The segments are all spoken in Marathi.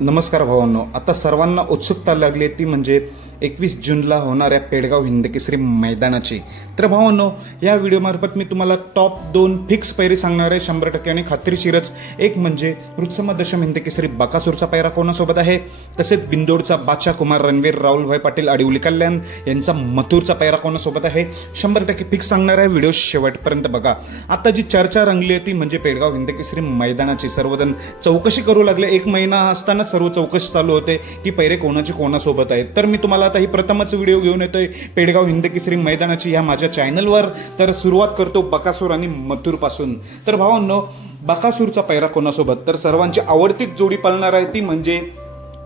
नमस्कार भावांनो, आता सर्वांना उत्सुकता लागली ती म्हणजे 21 जूनला होणाऱ्या पेडगाव हिंदकेसरी मैदानाची। तर भावांनो, या व्हिडिओमार्फत मी तुम्हाला टॉप 2 फिक्स पैरी सांगणार आहे 100% आणि खात्रीशीरच। एक म्हणजे रुत्सम दशम हिंदकेसरी बकासूरचा पैरा कोणासोबत आहे, तसेच बिंदोडचा बादशाह कुमार रणवीर राहुलभाई पाटील आडिवली कल्याण यांचा मथुरचा पैरा कोणासोबत आहे 100% फिक्स सांगणार आहे। व्हिडिओ शेवटपर्यंत बघा। आता जी चर्चा रंगली होती म्हणजे पेडगाव हिंदकेसरी मैदानाची सर्वजण चौकशी करू लागले। एक महिना असताना सर्व चौकशी चालू होते की पैरे कोणाचे कोणासोबत आहेत। तर मी तुम्हाला आता ही प्रथमच व्हिडिओ घेऊन येतोय पेडगाव हिंदकेसरी मैदानाची या माझ्या चॅनलवर। तर सुरुवात करतो बकासूर आणि मथुर पासून। तर भावांनो, बकासूरचा पैरा कोणासोबत, तर सर्वांची आवडती जोडी पळणार आहे ती म्हणजे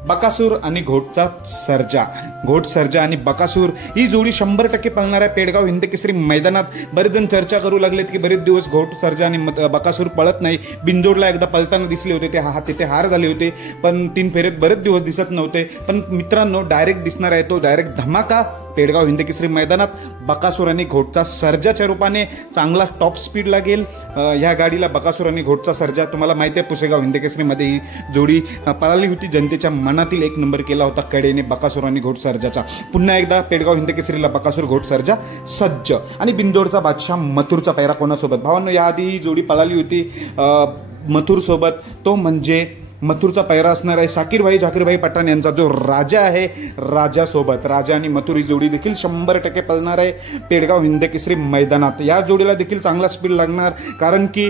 बकासूर आणि घोटचा सर्जा। घोट सर्जा आणि बकासूर ही जोडी 100% पळणार आहे पेडगाव हिंदकेसरी मैदानात। बरेच जण चर्चा करू लागलेत की बरेच दिवस घोट सर्जा आणि बकासूर पळत नाही। बिंदोडला एकदा पळताना दिसले होते, तिथे हार झाले होते, पण 3 फेऱ्यात बरेच दिवस दिसत नव्हते। पण मित्रांनो, डायरेक्ट दिसणार आहे तो डायरेक्ट धमाका पेडगाव हिंदकेसरी मैदानात। बकासूर आणि घोटचा सर्जाच्या रूपाने चांगला टॉप स्पीड लागेल या गाडीला। बकासूर आणि घोटचा सर्जा तुम्हाला माहिती आहे, पुसेगाव हिंदकेसरीमध्ये ही जोडी पळाली होती, जनतेच्या मनातील 1 नंबर केला होता कडेने बकासूर आणि घोट सर्जाचा। पुन्हा एकदा पेडगाव हिंदकेसरीला बकासूर घोट सर्जा सज्ज। आणि बिंदोडचा बादशाह मथुरचा पैरा कोणासोबत भावांनो, याआधी ही जोडी पळाली होती मथुर सोबत, तो म्हणजे मथुरचा पैरा असणार आहे जाकीरभाई पठाण यांचा जो राजा आहे, राजासोबत। राजा आणि मथुर ही जोडी देखील 100% पळणार आहे पेडगाव हिंदकेसरी मैदानात। या जोडीला देखील चांगला स्पीड लागणार, कारण की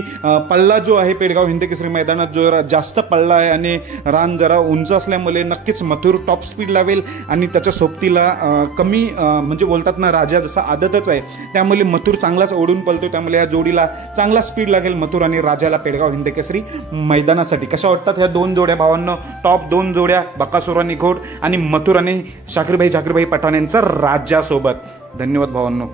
पल्ला जो आहे पेडगाव हिंदकेसरी मैदानात जो जास्त पल्ला आहे आणि रान जरा उंच असल्यामुळे नक्कीच मथुर टॉप स्पीड लावेल। आणि त्याच्या सोबतीला कमी म्हणजे बोलतात ना, राजा जसा आदतच आहे त्यामुळे मथुर चांगलाच ओढून पळतो, त्यामुळे या जोडीला चांगला स्पीड लागेल मथुर आणि राजाला पेडगाव हिंदकेसरी मैदानासाठी। कशा वाटतात ह्या 2 जोड्या भावांनो, टॉप 2 जोड्या बकासूर आणि घोट आणि मथुर आणि जाकीरभाई पठाण यांचा राजासोबत। धन्यवाद भावांनो।